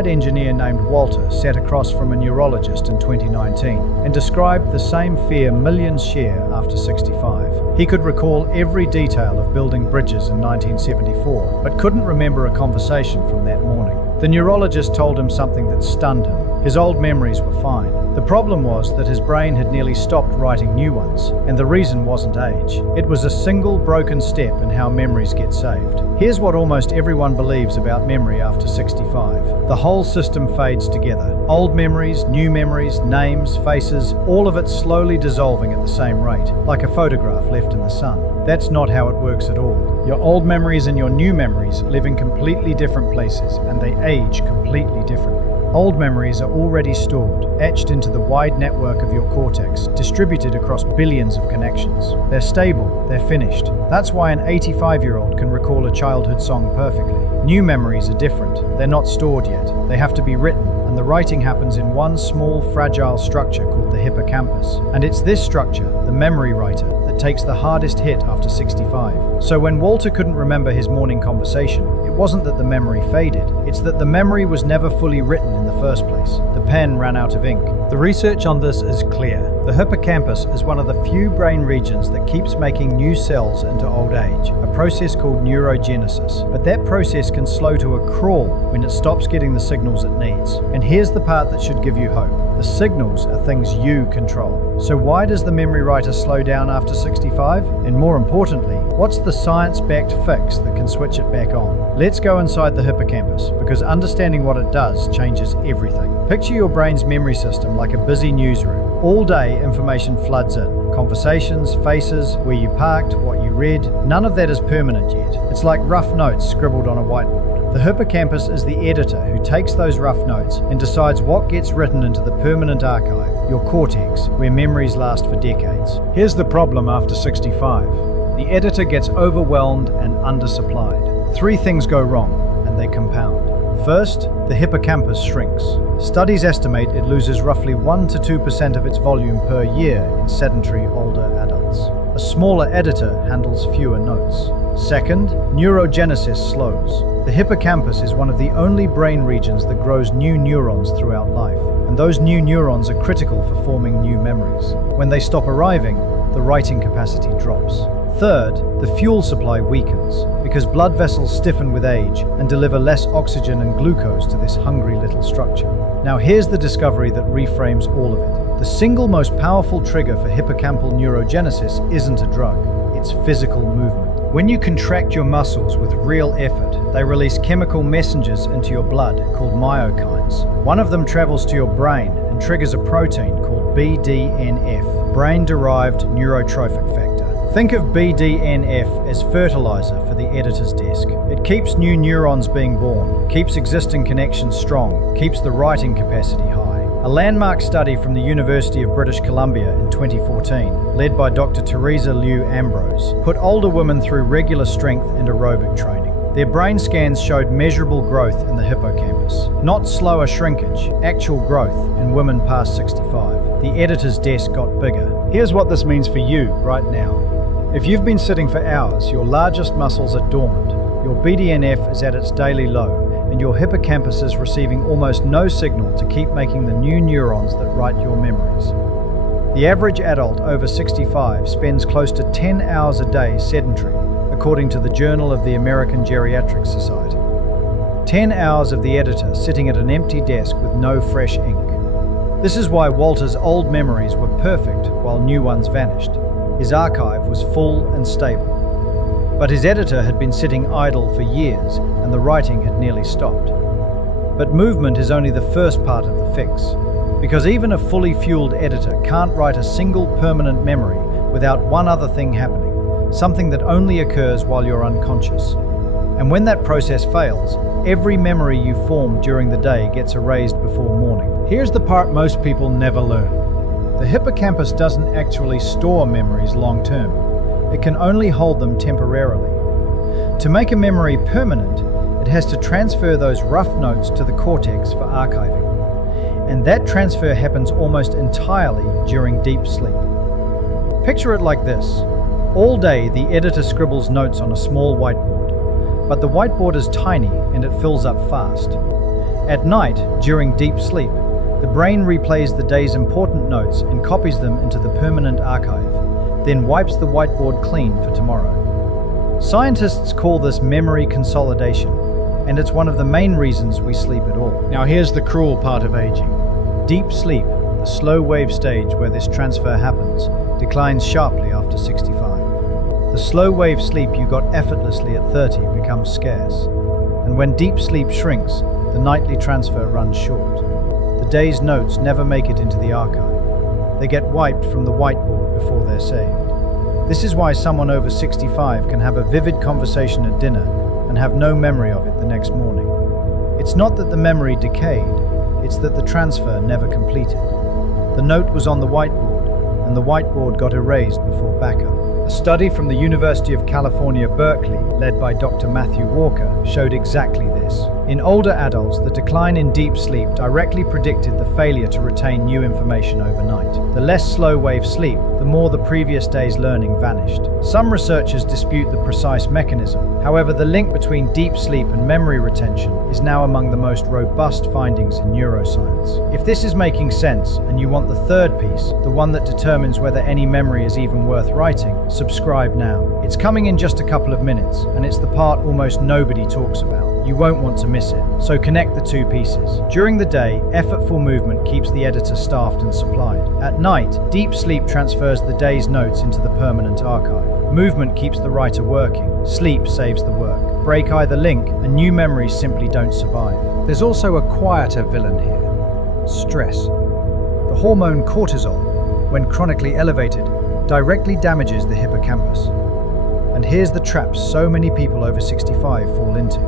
retired engineer named Walter sat across from a neurologist in 2019 and described the same fear millions share after 65. He could recall every detail of building bridges in 1974, but couldn't remember a conversation from that morning. The neurologist told him something that stunned him. His old memories were fine. The problem was that his brain had nearly stopped writing new ones, and the reason wasn't age. It was a single broken step in how memories get saved. Here's what almost everyone believes about memory after 65. The whole system fades together. Old memories, new memories, names, faces, all of it slowly dissolving at the same rate, like a photograph left in the sun. That's not how it works at all. Your old memories and your new memories live in completely different places, and they age completely differently. Old memories are already stored, etched into the wide network of your cortex, distributed across billions of connections. They're stable, they're finished. That's why an 85-year-old can recall a childhood song perfectly. New memories are different. They're not stored yet. They have to be written, and the writing happens in one small, fragile structure called the hippocampus. And it's this structure, the memory writer, that takes the hardest hit after 65. So when Walter couldn't remember his morning conversation, it wasn't that the memory faded, it's that the memory was never fully written in the first place. The pen ran out of ink. The research on this is clear. The hippocampus is one of the few brain regions that keeps making new cells into old age, a process called neurogenesis. But that process can slow to a crawl when it stops getting the signals it needs. And here's the part that should give you hope. The signals are things you control. So why does the memory writer slow down after 65? And more importantly, what's the science-backed fix that can switch it back on? Let's go inside the hippocampus, because understanding what it does changes everything. Picture your brain's memory system like a busy newsroom. All day, information floods in. Conversations, faces, where you parked, what you read. None of that is permanent yet. It's like rough notes scribbled on a whiteboard. The hippocampus is the editor who takes those rough notes and decides what gets written into the permanent archive, your cortex, where memories last for decades. Here's the problem after 65. The editor gets overwhelmed and undersupplied. Three things go wrong, and they compound. First, the hippocampus shrinks. Studies estimate it loses roughly 1 to 2% of its volume per year in sedentary older adults. A smaller editor handles fewer notes. Second, neurogenesis slows. The hippocampus is one of the only brain regions that grows new neurons throughout life, and those new neurons are critical for forming new memories. When they stop arriving, the writing capacity drops. Third, the fuel supply weakens, because blood vessels stiffen with age and deliver less oxygen and glucose to this hungry little structure. Now here's the discovery that reframes all of it. The single most powerful trigger for hippocampal neurogenesis isn't a drug, it's physical movement. When you contract your muscles with real effort, they release chemical messengers into your blood called myokines. One of them travels to your brain and triggers a protein called BDNF, brain-derived neurotrophic factor. Think of BDNF as fertilizer for the editor's desk. It keeps new neurons being born, keeps existing connections strong, keeps the writing capacity high. A landmark study from the University of British Columbia in 2014, led by Dr. Teresa Liu Ambrose, put older women through regular strength and aerobic training. Their brain scans showed measurable growth in the hippocampus. Not slower shrinkage, actual growth in women past 65. The editor's desk got bigger. Here's what this means for you right now. If you've been sitting for hours, your largest muscles are dormant, your BDNF is at its daily low, and your hippocampus is receiving almost no signal to keep making the new neurons that write your memories. The average adult over 65 spends close to 10 hours a day sedentary, according to the Journal of the American Geriatric Society. 10 hours of the editor sitting at an empty desk with no fresh ink. This is why Walter's old memories were perfect while new ones vanished. His archive was full and stable. But his editor had been sitting idle for years, and the writing had nearly stopped. But movement is only the first part of the fix, because even a fully fueled editor can't write a single permanent memory without one other thing happening, something that only occurs while you're unconscious. And when that process fails, every memory you form during the day gets erased before morning. Here's the part most people never learn. The hippocampus doesn't actually store memories long term. It can only hold them temporarily. To make a memory permanent, it has to transfer those rough notes to the cortex for archiving. And that transfer happens almost entirely during deep sleep. Picture it like this. All day, the editor scribbles notes on a small whiteboard, but the whiteboard is tiny and it fills up fast. At night, during deep sleep, the brain replays the day's important notes and copies them into the permanent archive, then wipes the whiteboard clean for tomorrow. Scientists call this memory consolidation, and it's one of the main reasons we sleep at all. Now here's the cruel part of aging. Deep sleep, the slow wave stage where this transfer happens, declines sharply after 65. The slow wave sleep you got effortlessly at 30 becomes scarce, and when deep sleep shrinks, the nightly transfer runs short. The day's notes never make it into the archive. They get wiped from the whiteboard before they're saved. This is why someone over 65 can have a vivid conversation at dinner and have no memory of it the next morning. It's not that the memory decayed, it's that the transfer never completed. The note was on the whiteboard, and the whiteboard got erased before backup. A study from the University of California, Berkeley, led by Dr. Matthew Walker, showed exactly this. In older adults, the decline in deep sleep directly predicted the failure to retain new information overnight. The less slow-wave sleep, the more the previous day's learning vanished. Some researchers dispute the precise mechanism. However, the link between deep sleep and memory retention is now among the most robust findings in neuroscience. If this is making sense, and you want the third piece, the one that determines whether any memory is even worth writing, subscribe now. It's coming in just a couple of minutes, and it's the part almost nobody talks about. You won't want to miss it, so connect the two pieces. During the day, effortful movement keeps the editor staffed and supplied. At night, deep sleep transfers the day's notes into the permanent archive. Movement keeps the writer working. Sleep saves the work. Break either link, and new memories simply don't survive. There's also a quieter villain here: stress. The hormone cortisol, when chronically elevated, directly damages the hippocampus. And here's the trap so many people over 65 fall into.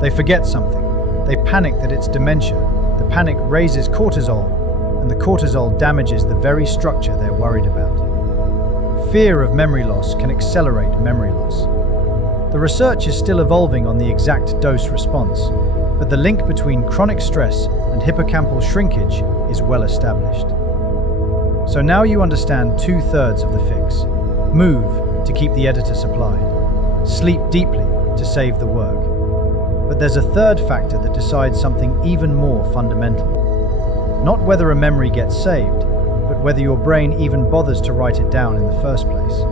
They forget something. They panic that it's dementia. The panic raises cortisol, and the cortisol damages the very structure they're worried about. Fear of memory loss can accelerate memory loss. The research is still evolving on the exact dose response, but the link between chronic stress and hippocampal shrinkage is well established. So now you understand 2/3 of the fix. Move to keep the editor supplied. Sleep deeply to save the work. But there's a third factor that decides something even more fundamental. Not whether a memory gets saved, but whether your brain even bothers to write it down in the first place.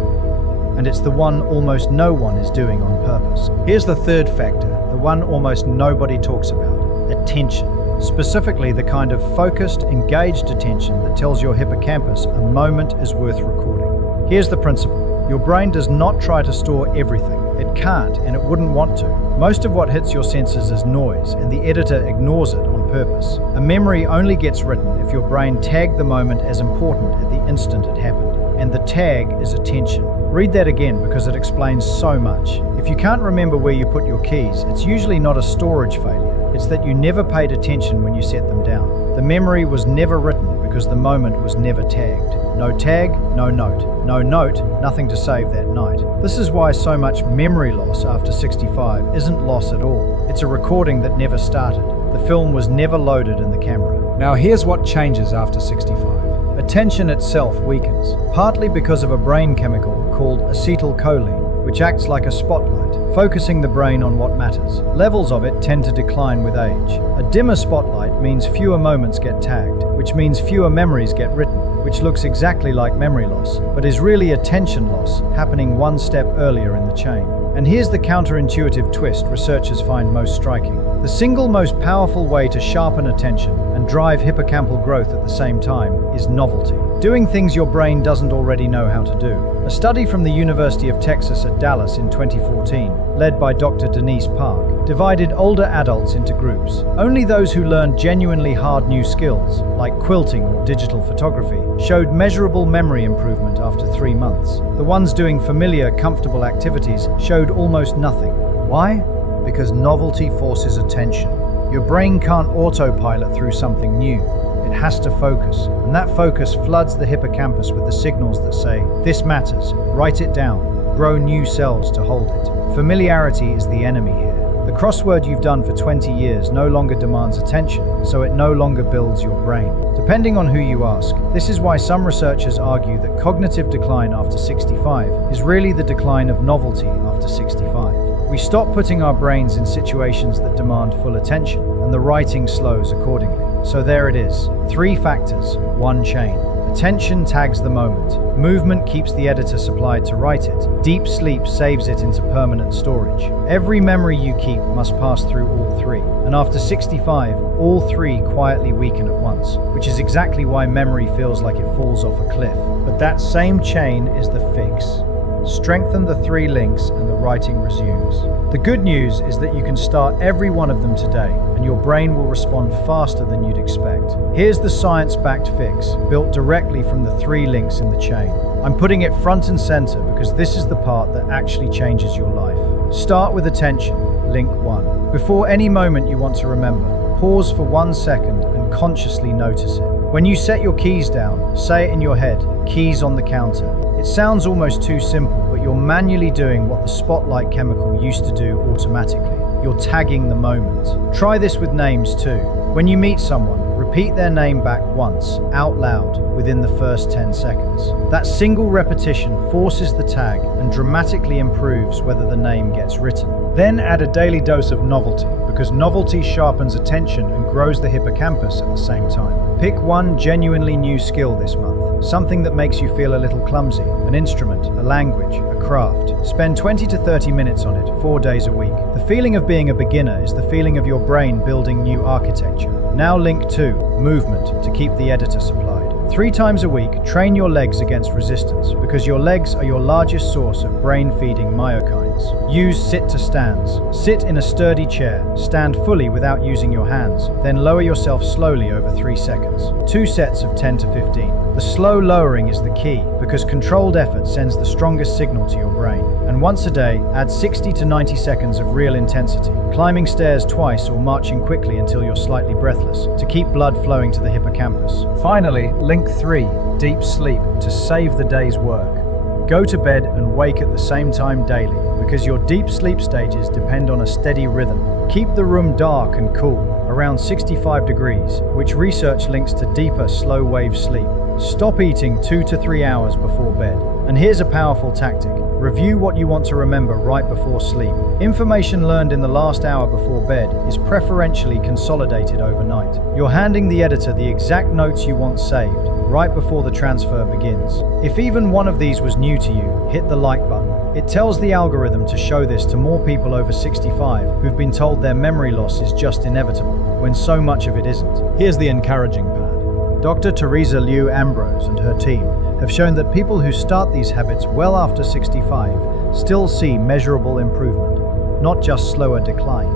And it's the one almost no one is doing on purpose. Here's the third factor, the one almost nobody talks about: attention. Specifically, the kind of focused, engaged attention that tells your hippocampus a moment is worth recording. Here's the principle. Your brain does not try to store everything. It can't, and it wouldn't want to. Most of what hits your senses is noise, and the editor ignores it on purpose. A memory only gets written if your brain tagged the moment as important at the instant it happened. And the tag is attention. Read that again because it explains so much. If you can't remember where you put your keys, it's usually not a storage failure. It's that you never paid attention when you set them down. The memory was never written because the moment was never tagged. No tag, no note. No note, nothing to save that night. This is why so much memory loss after 65 isn't loss at all. It's a recording that never started. The film was never loaded in the camera. Now here's what changes after 65. Attention itself weakens, partly because of a brain chemical called acetylcholine, which acts like a spotlight, focusing the brain on what matters. Levels of it tend to decline with age. A dimmer spotlight means fewer moments get tagged, which means fewer memories get written, which looks exactly like memory loss, but is really attention loss happening one step earlier in the chain. And here's the counterintuitive twist researchers find most striking. The single most powerful way to sharpen attention and drive hippocampal growth at the same time is novelty. Doing things your brain doesn't already know how to do. A study from the University of Texas at Dallas in 2014, led by Dr. Denise Park, divided older adults into groups. Only those who learned genuinely hard new skills, like quilting or digital photography, showed measurable memory improvement after 3 months. The ones doing familiar, comfortable activities showed almost nothing. Why? Because novelty forces attention. Your brain can't autopilot through something new. It has to focus, and that focus floods the hippocampus with the signals that say, "This matters, write it down, grow new cells to hold it." Familiarity is the enemy here. The crossword you've done for 20 years no longer demands attention, so it no longer builds your brain. Depending on who you ask, this is why some researchers argue that cognitive decline after 65 is really the decline of novelty after 65. We stop putting our brains in situations that demand full attention, and the writing slows accordingly. So there it is. 3 factors, 1 chain. Attention tags the moment. Movement keeps the editor supplied to write it. Deep sleep saves it into permanent storage. Every memory you keep must pass through all 3. And after 65, all 3 quietly weaken at once, which is exactly why memory feels like it falls off a cliff. But that same chain is the fix. Strengthen the 3 links and the writing resumes. The good news is that you can start every one of them today, and your brain will respond faster than you'd expect. Here's the science-backed fix, built directly from the 3 links in the chain. I'm putting it front and center because this is the part that actually changes your life. Start with attention, link 1. Before any moment you want to remember, pause for 1 second and consciously notice it. When you set your keys down, say it in your head, keys on the counter. It sounds almost too simple, but you're manually doing what the spotlight chemical used to do automatically. You're tagging the moment. Try this with names too. When you meet someone, repeat their name back once, out loud, within the first 10 seconds. That single repetition forces the tag and dramatically improves whether the name gets written. Then add a daily dose of novelty, because novelty sharpens attention and grows the hippocampus at the same time. Pick one genuinely new skill this month, something that makes you feel a little clumsy, an instrument, a language, a craft. Spend 20 to 30 minutes on it, 4 days a week. The feeling of being a beginner is the feeling of your brain building new architecture. Now link 2, movement, to keep the editor supplied. 3 times a week, train your legs against resistance, because your legs are your largest source of brain-feeding myokines. Use sit to stands. Sit in a sturdy chair, stand fully without using your hands, then lower yourself slowly over 3 seconds. 2 sets of 10 to 15. The slow lowering is the key, because controlled effort sends the strongest signal to your brain. And once a day, add 60 to 90 seconds of real intensity, climbing stairs twice or marching quickly until you're slightly breathless, to keep blood flowing to the hippocampus. Finally, link 3, deep sleep, to save the day's work. Go to bed and wake at the same time daily, because your deep sleep stages depend on a steady rhythm. Keep the room dark and cool, around 65 degrees, which research links to deeper, slow-wave sleep. Stop eating 2 to 3 hours before bed. And here's a powerful tactic. Review what you want to remember right before sleep. Information learned in the last hour before bed is preferentially consolidated overnight. You're handing the editor the exact notes you want saved, right before the transfer begins. If even one of these was new to you, hit the like button. It tells the algorithm to show this to more people over 65 who've been told their memory loss is just inevitable, when so much of it isn't. Here's the encouraging part. Dr. Teresa Liu Ambrose and her team have shown that people who start these habits well after 65 still see measurable improvement, not just slower decline.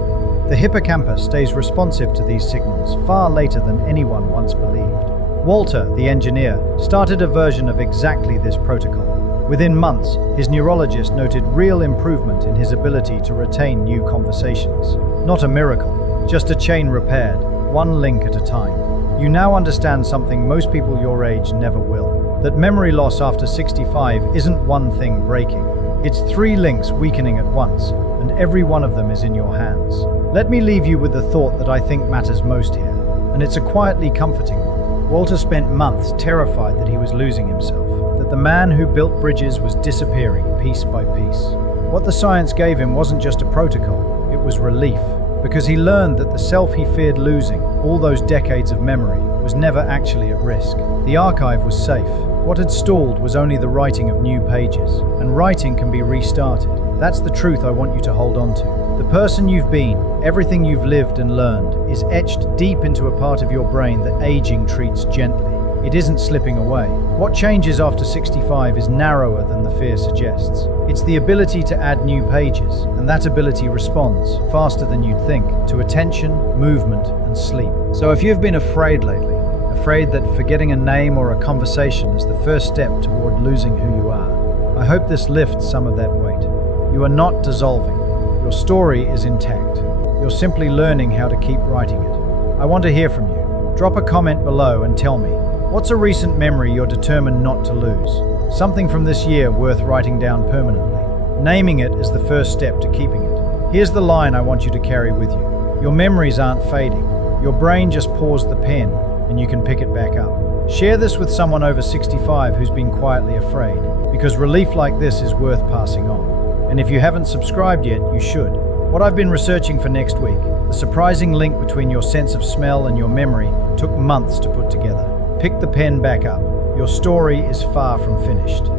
The hippocampus stays responsive to these signals far later than anyone once believed. Walter, the engineer, started a version of exactly this protocol. Within months, his neurologist noted real improvement in his ability to retain new conversations. Not a miracle, just a chain repaired, 1 link at a time. You now understand something most people your age never will. That memory loss after 65 isn't one thing breaking. It's 3 links weakening at once, and every one of them is in your hands. Let me leave you with the thought that I think matters most here, and it's a quietly comforting one. Walter spent months terrified that he was losing himself, that the man who built bridges was disappearing piece by piece. What the science gave him wasn't just a protocol, it was relief. Because he learned that the self he feared losing, all those decades of memory, was never actually at risk. The archive was safe. What had stalled was only the writing of new pages, and writing can be restarted. That's the truth I want you to hold on to. The person you've been, everything you've lived and learned, is etched deep into a part of your brain that aging treats gently. It isn't slipping away. What changes after 65 is narrower than the fear suggests. It's the ability to add new pages, and that ability responds, faster than you'd think, to attention, movement, and sleep. So if you've been afraid lately, afraid that forgetting a name or a conversation is the first step toward losing who you are, I hope this lifts some of that weight. You are not dissolving. Your story is intact. You're simply learning how to keep writing it. I want to hear from you. Drop a comment below and tell me, what's a recent memory you're determined not to lose? Something from this year worth writing down permanently. Naming it is the first step to keeping it. Here's the line I want you to carry with you. Your memories aren't fading. Your brain just paused the pen, and you can pick it back up. Share this with someone over 65 who's been quietly afraid, because relief like this is worth passing on. And if you haven't subscribed yet, you should. What I've been researching for next week, the surprising link between your sense of smell and your memory, took months to put together. Pick the pen back up. Your story is far from finished.